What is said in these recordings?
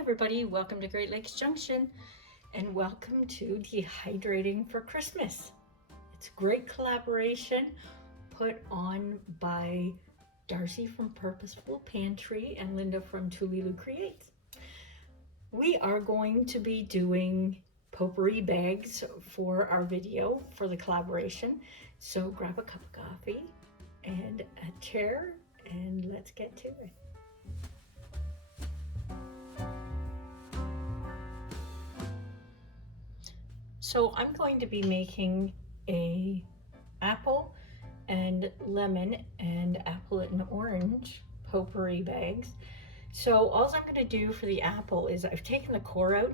everybody, welcome to Great Lakes Junction and welcome to Dehydrating for Christmas. It's a great collaboration put on by Darcy from Purposeful Pantry and Linda from Tulilu Creates. We are going to be doing potpourri bags for our video for the collaboration. So grab a cup of coffee and a chair and let's get to it. So I'm going to be making a apple and lemon and apple and orange potpourri bags. So all I'm going to do for the apple is I've taken the core out.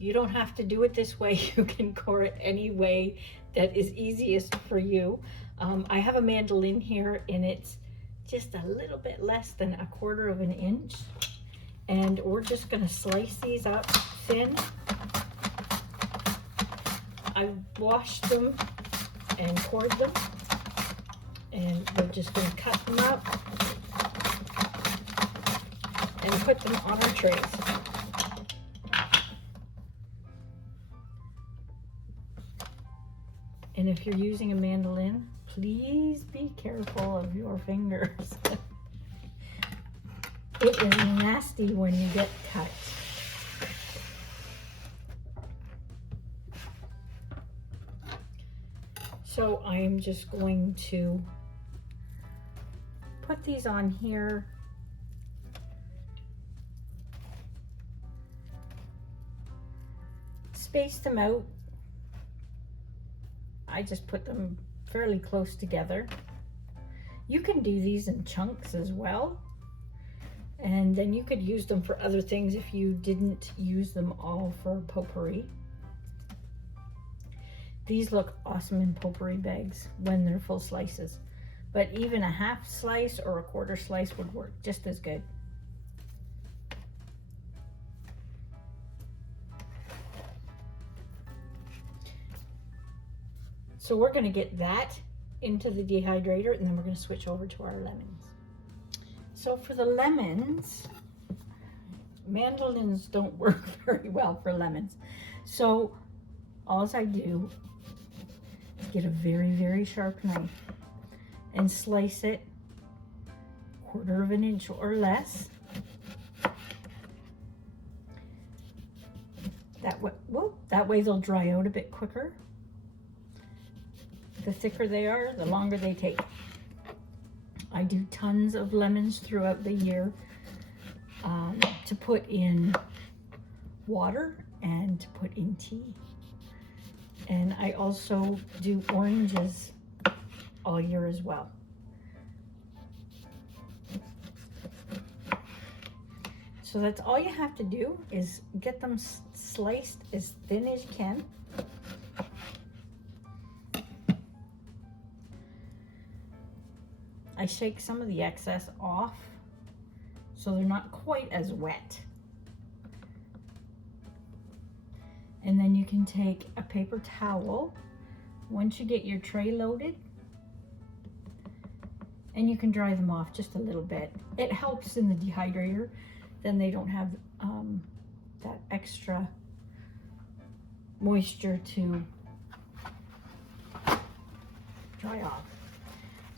You don't have to do it this way. You can core it any way that is easiest for you. I have a mandolin here and it's just a little bit less than 1/4 of an inch. And we're just going to slice these up thin. I've washed them and cored them, and we're just going to cut them up and put them on our trays. And if you're using a mandolin, please be careful of your fingers. It is nasty when you get cut. So I'm just going to put these on here. Space them out. I just put them fairly close together. You can do these in chunks as well. And then you could use them for other things if you didn't use them all for potpourri. These look awesome in potpourri bags when they're full slices, but even a 1/2 slice or a 1/4 slice would work just as good. So we're going to get that into the dehydrator and then we're going to switch over to our lemons. So for the lemons, mandolins don't work very well for lemons. So all I do, get a very, very sharp knife and slice it 1/4 of an inch or less. That way they'll dry out a bit quicker. The thicker they are, the longer they take. I do tons of lemons throughout the year to put in water and to put in tea. And I also do oranges all year as well. So that's all you have to do is get them sliced as thin as you can. I shake some of the excess off so they're not quite as wet. And then you can take a paper towel once you get your tray loaded and you can dry them off just a little bit. It helps in the dehydrator, then they don't have that extra moisture to dry off.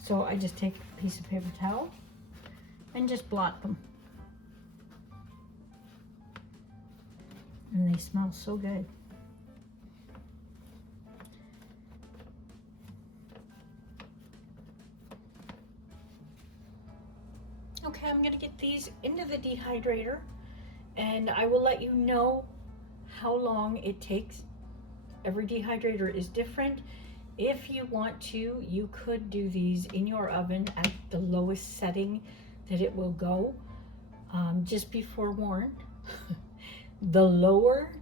So I just take a piece of paper towel and just blot them. And they smell so good. Okay, I'm gonna get these into the dehydrator and I will let you know how long it takes. Every dehydrator is different. If you want to, you could do these in your oven at the lowest setting that it will go. Just be forewarned. The lower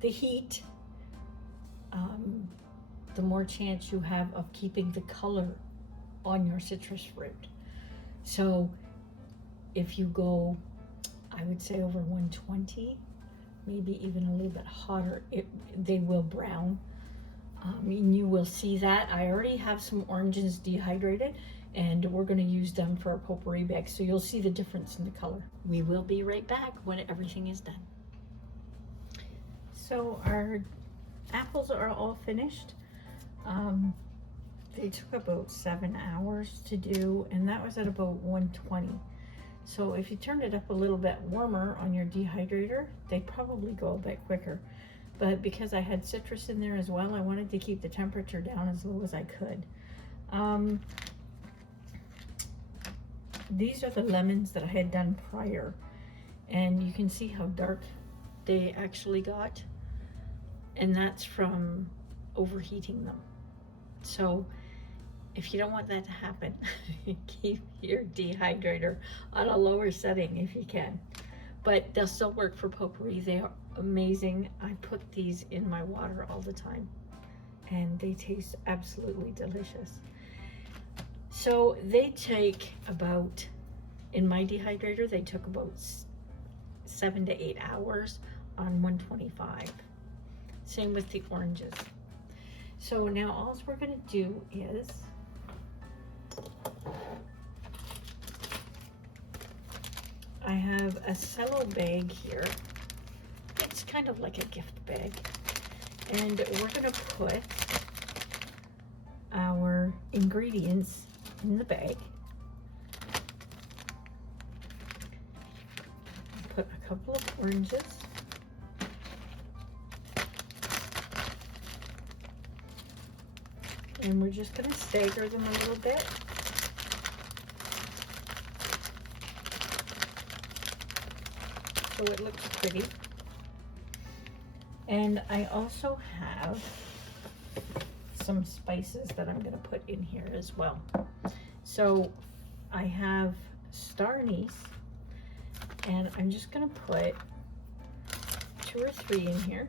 the heat, the more chance you have of keeping the color on your citrus fruit. So if you go, I would say over 120, maybe even a little bit hotter, they will brown. And you will see that. I already have some oranges dehydrated. and we're going to use them for our potpourri bag, so you'll see the difference in the color. We will be right back when everything is done. So our apples are all finished. They took about 7 hours to do, and that was at about 120. So if you turned it up a little bit warmer on your dehydrator, they'd probably go a bit quicker. But because I had citrus in there as well, I wanted to keep the temperature down as low as I could. These are the lemons that I had done prior, and you can see how dark they actually got, and that's from overheating them. So if you don't want that to happen, keep your dehydrator on a lower setting if you can. But they'll still work for potpourri. They are amazing. I put these in my water all the time, and they taste absolutely delicious. So they take about, in my dehydrator, they took about 7 to 8 hours on 125. Same with the oranges. So now all we're gonna do is I have a cello bag here. It's kind of like a gift bag. And we're gonna put our ingredients in the bag. Put a couple of oranges. And we're just gonna stagger them a little bit. So it looks pretty. And I also have some spices that I'm going to put in here as well. So I have star anise, and I'm just going to put 2 or 3 in here.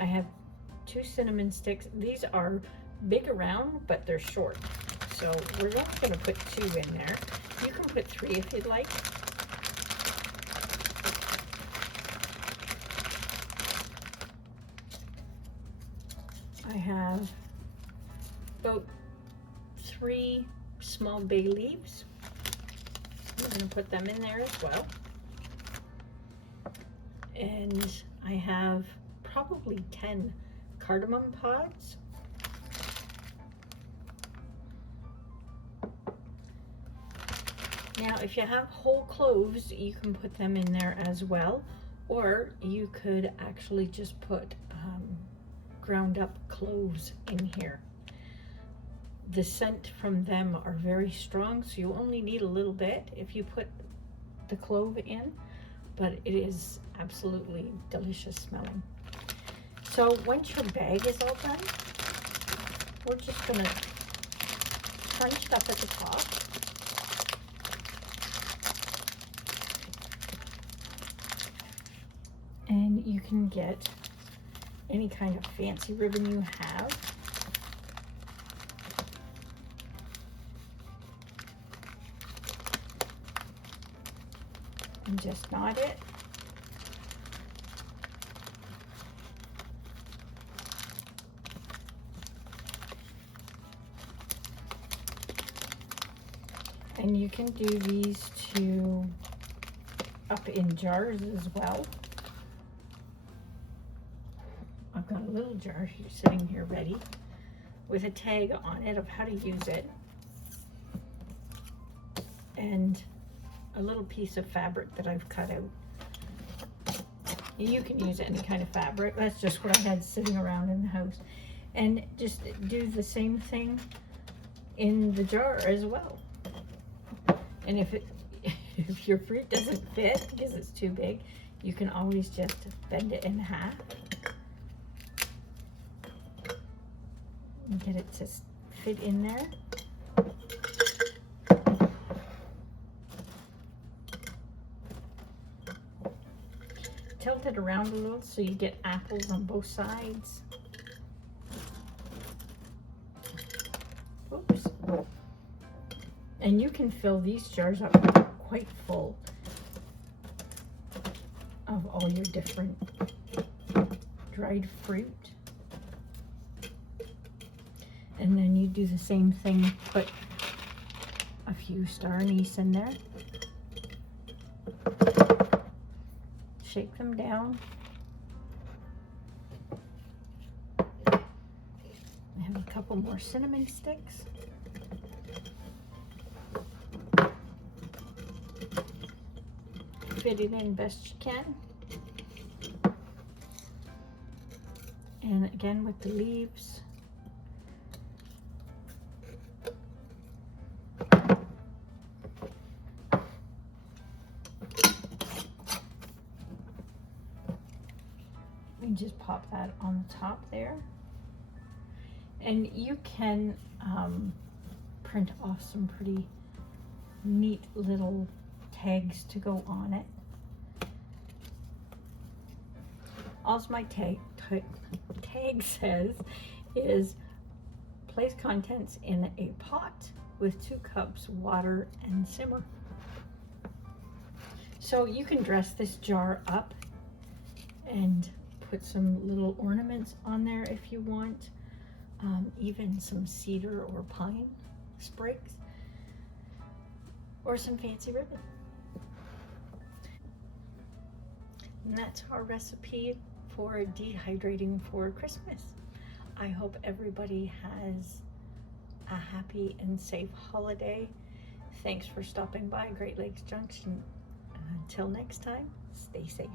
I have 2 cinnamon sticks. These are big around, but they're short. So we're just going to put 2 in there. You can put 3 if you'd like. I have about 3 small bay leaves. I'm going to put them in there as well. And I have probably 10 cardamom pods. Now, if you have whole cloves, you can put them in there as well, or you could actually just put ground up cloves in here. The scent from them are very strong, so you only need a little bit if you put the clove in, but it is absolutely delicious smelling. So once your bag is all done, we're just gonna crunch it up at the top. And you can get any kind of fancy ribbon you have. And just knot it. And you can do these two up in jars as well. I've got a little jar here sitting here ready with a tag on it of how to use it, and a little piece of fabric that I've cut out. You can use any kind of fabric. That's just what I had sitting around in the house. And just do the same thing in the jar as well. And if your fruit doesn't fit because it's too big, you can always just bend it in half and get it to fit in there. Tilt it around a little so you get apples on both sides. Oops. And you can fill these jars up quite full of all your different dried fruit. And then you do the same thing, put a few star anise in there. Shake them down. I have a couple more cinnamon sticks. Fit it in best you can. And again with the leaves. And just pop that on the top there. And you can print off some pretty neat little tags to go on it. All my tag says is place contents in a pot with 2 cups water and simmer. So you can dress this jar up and put some little ornaments on there if you want, even some cedar or pine sprigs, or some fancy ribbon. And that's our recipe for dehydrating for Christmas. I hope everybody has a happy and safe holiday. Thanks for stopping by Great Lakes Junction. Until next time, stay safe.